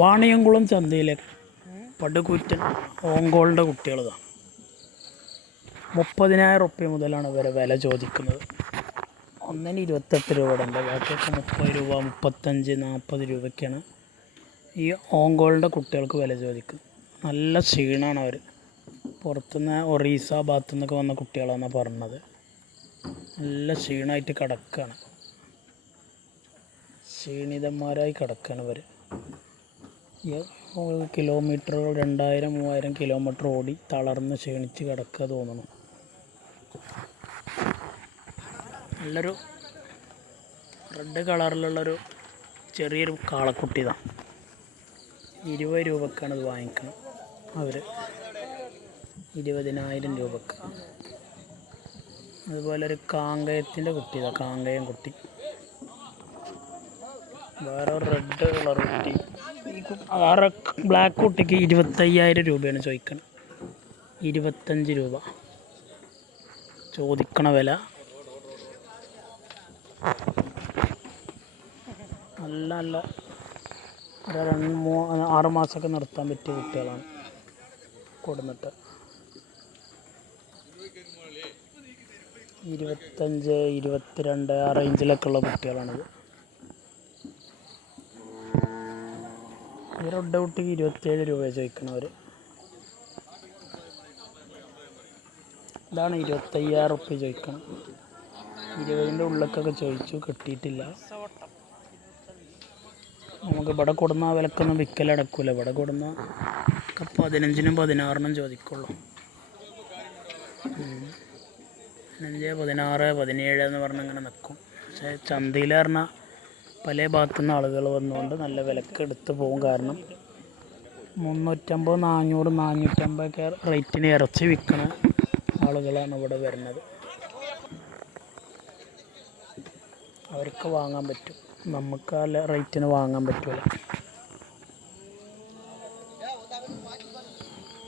വാണിയംകുളം ചന്തയിലെ പടുകൂറ്റൻ ഓങ്കോളിൻ്റെ കുട്ടികളതാണ്. 30,000 റുപ്യ മുതലാണ് ഇവരെ വില ചോദിക്കുന്നത്. ഒന്നിന് 28 രൂപയുടെ ഉണ്ട്, ബാക്കിയൊക്കെ 30 രൂപ, 35, 40 രൂപയ്ക്കാണ് ഈ ഓങ്കോളിൻ്റെ കുട്ടികൾക്ക് വില ചോദിക്കുന്നത്. നല്ല ക്ഷീണമാണ് അവർ. പുറത്തുനിന്ന് ഒറീസ ഭാഗത്തു നിന്നൊക്കെ വന്ന കുട്ടികളാണ് പറഞ്ഞത്. നല്ല ക്ഷീണമായിട്ട് കിടക്കുകയാണ്, ക്ഷീണിതന്മാരായി കിടക്കുകയാണ് ഇവർ. കിലോമീറ്ററുകൾ 2000-3000 കിലോമീറ്റർ ഓടി തളർന്ന് ക്ഷീണിച്ച് കിടക്കുക തോന്നുന്നു. നല്ലൊരു റെഡ് കളറിലുള്ളൊരു ചെറിയൊരു കാളക്കുട്ടി ഇതാണ്. 20 രൂപക്കാണ് ഇത് വാങ്ങിക്കണം അവർ, 20,000 രൂപക്ക്. അതുപോലെ ഒരു കാങ്കയത്തിൻ്റെ കുട്ടി ഇതാണ്, കാങ്കയം കുട്ടി. വേറെ റെഡ് കളർ കുട്ടി. വേറെ ബ്ലാക്ക് കുട്ടിക്ക് 25,000 രൂപയാണ് ചോദിക്കണം. 25 രൂപ ചോദിക്കണ വില. നല്ല നല്ല 6 മാസമൊക്കെ നിർത്താൻ പറ്റിയ കുട്ടികളാണ് കൊടുന്നിട്ട്. 25, 22 ആ റേഞ്ചിലൊക്കെ ഉള്ള കുട്ടികളാണിത്. ഈ റെഡ് കുട്ടിക്ക് 27 രൂപ ചോദിക്കണവർ. ഇതാണ് 25,000 റുപ്യ ചോദിക്കണം. 20ൻ്റെ ഉള്ളിലേക്കൊക്കെ ചോദിച്ചു, കിട്ടിയിട്ടില്ല. നമുക്ക് ഇവിടെ കൊടുന്ന വിലക്കൊന്നും വിൽക്കലടക്കൂല. ഇവിടെ കൊടുന്ന 15-നും 16-നും ചോദിക്കുള്ളൂ. 15, 16, 17 എന്ന് പറഞ്ഞ് അങ്ങനെ നിൽക്കും. പക്ഷേ ചന്തയിൽ പറഞ്ഞാൽ പല ഭാഗത്തുനിന്ന് ആളുകൾ വന്നുകൊണ്ട് നല്ല വിലക്ക് എടുത്ത് പോകും. കാരണം 350, 400, 450 ഒക്കെ റേറ്റിന് ഇറച്ചി വിൽക്കുന്ന ആളുകളാണ് ഇവിടെ വരുന്നത്. അവർക്ക് വാങ്ങാൻ പറ്റും, നമുക്ക് ആ റേറ്റിന് വാങ്ങാൻ പറ്റില്ല.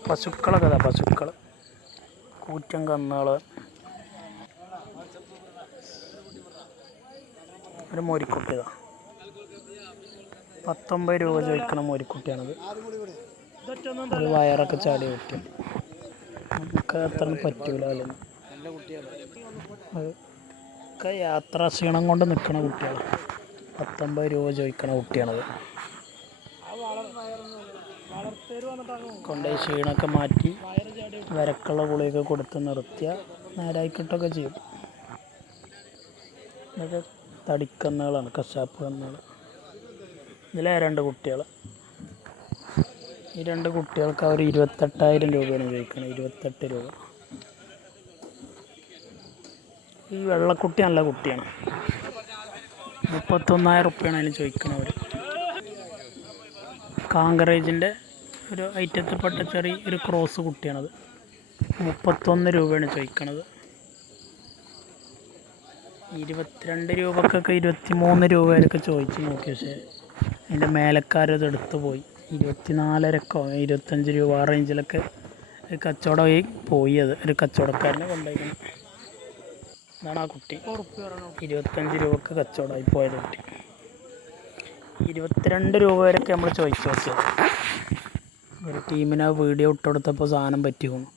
പശുക്കളൊക്കെ അതാ, പശുക്കൾ, കൂറ്റൻ കന്നുകൾ. ഒരു മോരിക്കുട്ടിയതാ, 19 രൂപ ചോദിക്കണ മോരിക്കുട്ടിയാണത്. ഒരു വയറൊക്കെ ചാടിയ കുട്ടിയാണ്. നമുക്ക് അത്ര പറ്റൂല. അല്ലെങ്കിൽ ഒക്കെ യാത്രാ ക്ഷീണം കൊണ്ട് നിൽക്കുന്ന കുട്ടികളാണ്. 19 രൂപ ചോദിക്കണ കുട്ടിയാണത്. കൊണ്ടുപോയി ക്ഷീണമൊക്കെ മാറ്റി വരക്കുള്ള ഗുളിയൊക്കെ കൊടുത്ത് നിർത്തിയ നേരായിക്കിട്ടൊക്കെ ചെയ്യും. ഇതൊക്കെ തടിക്കന്നുകളാണ്, കശാപ്പ് കന്നുകൾ. ഇതിലെ 2 കുട്ടികൾ. ഈ 2 കുട്ടികൾക്ക് അവർ 28,000 രൂപയാണ് ചോദിക്കുന്നത്. 28 രൂപ. ഈ വെള്ളക്കുട്ടി നല്ല കുട്ടിയാണ്. 31,000 റുപ്യാണ് അതിന് ചോദിക്കണവർ. കാങ്കറേജിൻ്റെ ഒരു ഐറ്റത്തിൽപ്പെട്ട ചെറിയൊരു ക്രോസ് കുട്ടിയാണത്. 31 രൂപയാണ് ചോദിക്കണത്. 22 രൂപക്കൊക്കെ 23 രൂപ വരെയൊക്കെ ചോദിച്ച് നോക്കി. പക്ഷേ അതിൻ്റെ മേലക്കാരത് എടുത്തു പോയി. 24,500, 25 രൂപ ആ റേഞ്ചിലൊക്കെ കച്ചവടമായി പോയി. അത് ഒരു കച്ചവടക്കാരനെ കൊണ്ടുപോയിരിക്കണം. അതാണ് ആ കുട്ടി. 25 രൂപക്ക് കച്ചവടമായി പോയത് കുട്ടി. 22 രൂപ വരെയൊക്കെ നമ്മൾ ചോദിച്ചു നോക്കിയത്. ഒരു ടീമിനെ വീഡിയോ ഇട്ടുകൊടുത്തപ്പോൾ സാധനം പറ്റിക്കുന്നു,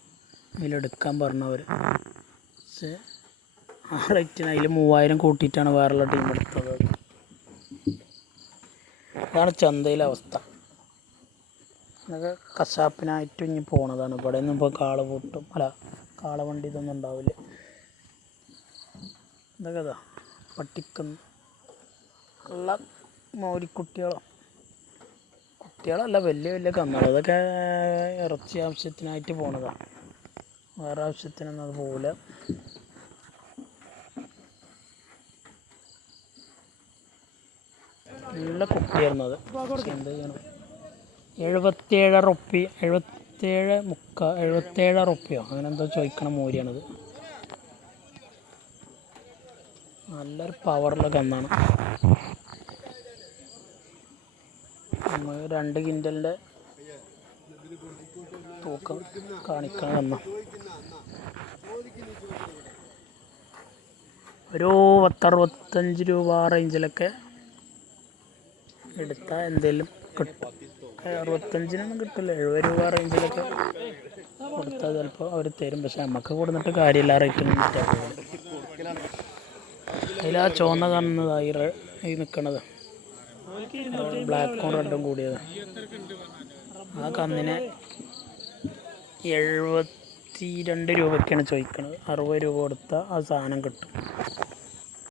അതിലെടുക്കാൻ പറഞ്ഞവർ. പക്ഷേ ആ റേറ്റിന് അതിൽ 3,000 കൂട്ടിയിട്ടാണ് വേറെയുള്ള ടീം എടുത്തത്. അതാണ് ചന്തയിലെ അവസ്ഥ. ഇതൊക്കെ കശാപ്പിനായിട്ട് ഇനി പോണതാണ്. ഇവിടെ ഒന്നും ഇപ്പോൾ കാളപൂട്ടും കാളവണ്ടി ഇതൊന്നും ഉണ്ടാവില്ല. ഇതൊക്കെ ഇതാ പട്ടിക്കന്ന് ഉള്ള കുട്ടികളല്ല, വലിയ വലിയ കന്നുകൾ. അതൊക്കെ ഇറച്ചി ആവശ്യത്തിനായിട്ട് പോണതാണ്, വേറെ ആവശ്യത്തിനൊന്നും അത് പോവില്ല. നല്ല കുട്ടിയായിരുന്നത്. എന്ത് ചെയ്യണം. 77 റുപ്യ, 77 റുപ്യോ അങ്ങനെ എന്തോ ചോദിക്കണ മൂരിയാണിത്. നല്ലൊരു പവറുള്ള കന്നാണ്. 2 കിൻഡലിൻ്റെ തൂക്കം കാണിക്കണ കന്ന. ഒരു 10-65 രൂപ റേഞ്ചിലൊക്കെ എടുത്താൽ എന്തെങ്കിലും കിട്ടും. 65-നൊന്നും കിട്ടില്ല, 70 രൂപ റേഞ്ചിലൊക്കെ കൊടുത്താൽ ചിലപ്പോൾ അവർ തരും. പക്ഷെ നമുക്ക് കൊടുത്തിട്ട് കാര്യമില്ല, റേറ്റിനൊന്നും വിറ്റാൽ അതിൽ ആ ചുവന്ന കാണുന്നതായി ഈ നിൽക്കണത് ബ്ലാക്കും റെഡും കൂടിയത്. ആ കന്നിന് 72 രൂപയ്ക്കാണ് ചോദിക്കുന്നത്. 60 രൂപ കൊടുത്താൽ ആ സാധനം കിട്ടും.